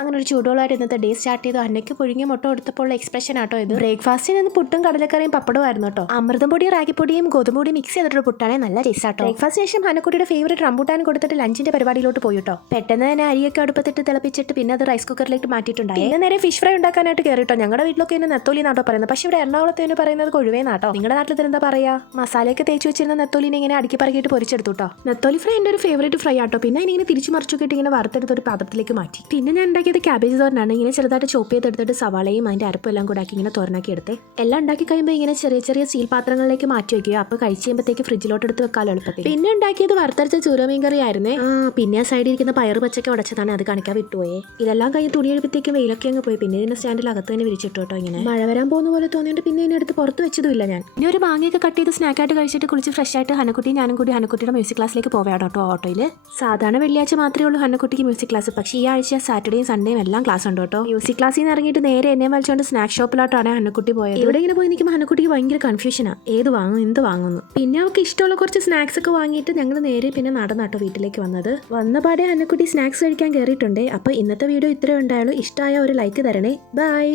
അങ്ങനെ ഒരു ചൂടുകളായിട്ട് ഇന്നത്തെ ഡേ സ്റ്റാർട്ട് ചെയ്തു. അന്നയ്ക്ക് പുഴുങ്ങിയ മുട്ട കൊടുത്തപ്പോൾ എക്സ്പ്രഷൻ ആട്ടോ ഇത്. ബ്രേക്ക്ഫാസ്റ്റിന് നിന്ന് പുട്ടും കടലക്കറിയും പപ്പടമായിരുന്നു കേട്ടോ. അമൃതം പൊടിയും റാഗിപ്പൊടിയും ഗോതമ്പൊടിയും മിക്സ് ചെയ്തിട്ട് പുട്ടാണ് നല്ല ടേസ്റ്റ് ആട്ടോ. ബ്രേക്ക്ഫാസ്റ്റിന് ശേഷം ഹനക്കുട്ടിയുടെ ഫേവറേറ്റ് റംബൂട്ടാൻ കൊടുത്തിട്ട് ലഞ്ചിന്റെ പരിപാടിയിലോട്ട് പോയിട്ടോ. പെട്ടെന്ന് തന്നെ അരിയൊക്കെ അടുപ്പത്തിട്ട് തിളപ്പിച്ചിട്ട് പിന്നെ അത് റൈസ് കുക്കറിലേക്ക് മാറ്റിയിട്ടുണ്ടായി. പിന്നെ നേരെ ഫിഷ് ഫ്രൈ ഉണ്ടാക്കാനായിട്ട് കയറിട്ടോ. ഞങ്ങളുടെ വീട്ടിലൊക്കെ ഇന്ന് നെത്തോലി നാട്ടോ പറയുന്നത്, പക്ഷേ ഇവിടെ എറണാകുളത്ത് എന്ന് പറയുന്നത് കൊഴുവേ നാട്ടോ. നിങ്ങളുടെ നാട്ടിൽ എന്താ പറയാ? മസാലയൊക്കെ തേച്ച് വെച്ചിരുന്ന നെത്തോലിനെ ഇങ്ങനെ അടുക്കി പറക്കിയിട്ട് പൊരിച്ചെടുത്തുട്ടോ. നെത്തോലി ഫ്രൈ എൻ്റെ ഒരു ഫേവറേറ്റ് ഫ്രൈ ആട്ടോ. പിന്നെ ഇങ്ങനെ തിരിച്ചു മറിച്ചൊക്കെ ഇങ്ങനെ വറുത്തെടുത്ത് ഒരു പാത്രത്തിലേക്ക് മാറ്റി. പിന്നെ ഞാൻ ഉണ്ടാക്കിയത് ക്യാബേജ് തോരനാണ്. ഇങ്ങനെ ചെറുതായിട്ട് ചോപ്പ് ചെയ്തെടുത്തിട്ട് സവാളയും അതിന്റെ അരപ്പും എല്ലാം കൂടെ ആക്കി ഇങ്ങനെ തോരനാക്കി എടുത്തേ. എല്ലാം ഉണ്ടാക്കി കഴിയുമ്പോൾ ഇങ്ങനെ ചെറിയ ചെറിയ സ്റ്റീൽ പാത്രങ്ങളിലേക്ക് മാറ്റി വയ്ക്കുക. അപ്പോൾ കഴിച്ച് കഴിയുമ്പോഴത്തേക്ക് ഫ്രിഡ്ജിലോട്ട് എടുത്ത് വെക്കാലോ എളുപ്പത്തിൽ. പിന്നെ ഉണ്ടാക്കിയത് വറുത്തരച്ച ചൂരമീൻ കറി ആയിരുന്നേ. പിന്നെ സൈഡിൽ ഇരിക്കുന്ന പയറ് പച്ചക്ക ഉടച്ചതാണ്, അത് കാണിക്കാൻ വിട്ടുപോയേ. ഇതെല്ലാം കഴിഞ്ഞ് തുണി എടുപ്പത്തേക്കും വെയിലൊക്കെ അങ്ങ് പോയി. പിന്നെ ഇതിന്റെ സ്റ്റാൻഡിൽ അകത്ത് തന്നെ വിരിച്ചിട്ടു കേട്ടോ. ഇങ്ങനെ മഴ വരാൻ പോകുന്ന പോലെ തോന്നിയിട്ട് പിന്നെ ഇതിനടുത്ത് പുറത്ത് വെച്ചതുമില്ല ഞാൻ. ഇനി ഒരു മാങ്ങയൊക്കെ കട്ട് ചെയ്ത് സ്നാക്കായിട്ട് കഴിച്ചിട്ട് കുളിച്ച് ഫ്രഷ് ആയിട്ട് ഹനക്കുട്ടി ഞാനും കൂടി ഹനക്കുട്ടിയുടെ മ്യൂസിക് ക്ലാസ്സിലേക്ക് പോവാട്ടോ കേട്ടോ. ഓട്ടോയിൽ സാധാരണ വെള്ളിയാഴ്ച മാത്രമേ ഉള്ളൂ ഹനക്കുട്ടിക്ക് മ്യൂസിക് ക്ലാസ്. പക്ഷേ ഈ ആഴ്ച സാറ്റർഡേയും സൺഡേയും എല്ലാം ക്ലാസ് ഉണ്ട് കേട്ടോ. മ്യൂസിക് ക്ലാസ്സിൽ നിന്ന് ഇറങ്ങിയിട്ട് നേരെ എന്നെ വലിച്ചുകൊണ്ട് സ്നാക്ക് ഷോപ്പിലോട്ടാണ് ഹനക്കുട്ടി പോയത്. ഇവിടെ ഇങ്ങനെ പോയി നിൽക്കുമ്പോൾ ഹനക്കുട്ടിക്ക് ഭയങ്കര കൺഫ്യൂഷനാ, ഏത് വാങ്ങും എന്ത് വാങ്ങുന്നു. പിന്നെ അവൾക്ക് ഇഷ്ടമുള്ള കുറച്ച് സ്നാക്സ് ഒക്കെ വാങ്ങിയിട്ട് ഞങ്ങൾ നേരെ പിന്നെ നടന്നാട്ടോ വീട്ടിലേക്ക് വന്നത്. വന്ന പാടെ ഹനക്കുട്ടി സ്നാക്സ് കഴിക്കാൻ കയറിയിട്ടുണ്ട്. അപ്പോൾ ഇന്നത്തെ വീഡിയോ ഇത്രയേ ഉണ്ടായുള്ളൂ. ഇഷ്ടമായ ഒരു ലൈക്ക് തരണേ. ബൈ.